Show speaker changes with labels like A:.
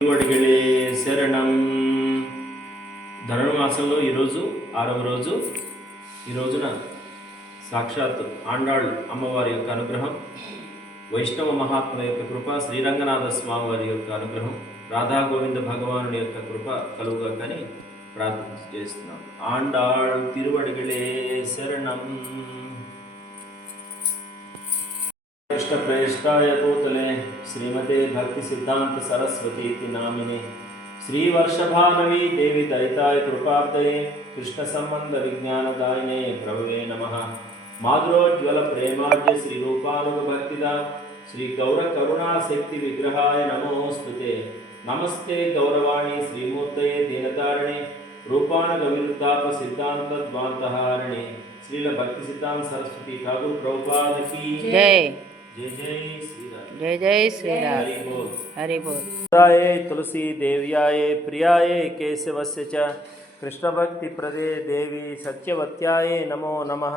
A: అడిగలే శరణం. ధనుర్మాసంలో ఈరోజు ఆరవ రోజు ఈ రోజున సాక్షాత్ ఆండాళ్ అమ్మవారి యొక్క అనుగ్రహం వైష్ణవ మహాత్ముల యొక్క కృప శ్రీరంగనాథ స్వామి వారి యొక్క అనుగ్రహం రాధా గోవింద భగవానుడి యొక్క కృప కలుగుగా కానీ ప్రార్థన చేస్తున్నాం. ఆండాళ్ తిరువడిగలే శరణం. శ్రీమతే భక్తి సిద్ధాంత సరస్వతీతి నామిని శ్రీ వర్షభానవీ దేవి దయితాయ కృపాబ్దయే కృష్ణ సంబంధ విజ్ఞానదాయినే ప్రభువే నమ మాధురోజ్వల ప్రేమాద్య శ్రీ రూపానుగ భక్తిద శ్రీ గౌర కరుణా శక్తి విగ్రహాయ నమోస్తుతే నమస్తే గౌరవాణి శ్రీమూర్తయే దీనతారిణి రూపానుగ సిద్ధాంత ద్వాంతహారిణి శ్రీల భక్తి సిద్ధాంత సరస్వతి ఠాగూర్ ప్రభుపాదకి जय
B: जय श्री राम हरि बोल।
A: तुलसी देव्याय, प्रियाय केशवस्य च, कृष्णभक्तिप्रदे देवी सत्यवत्याय नमो नमः।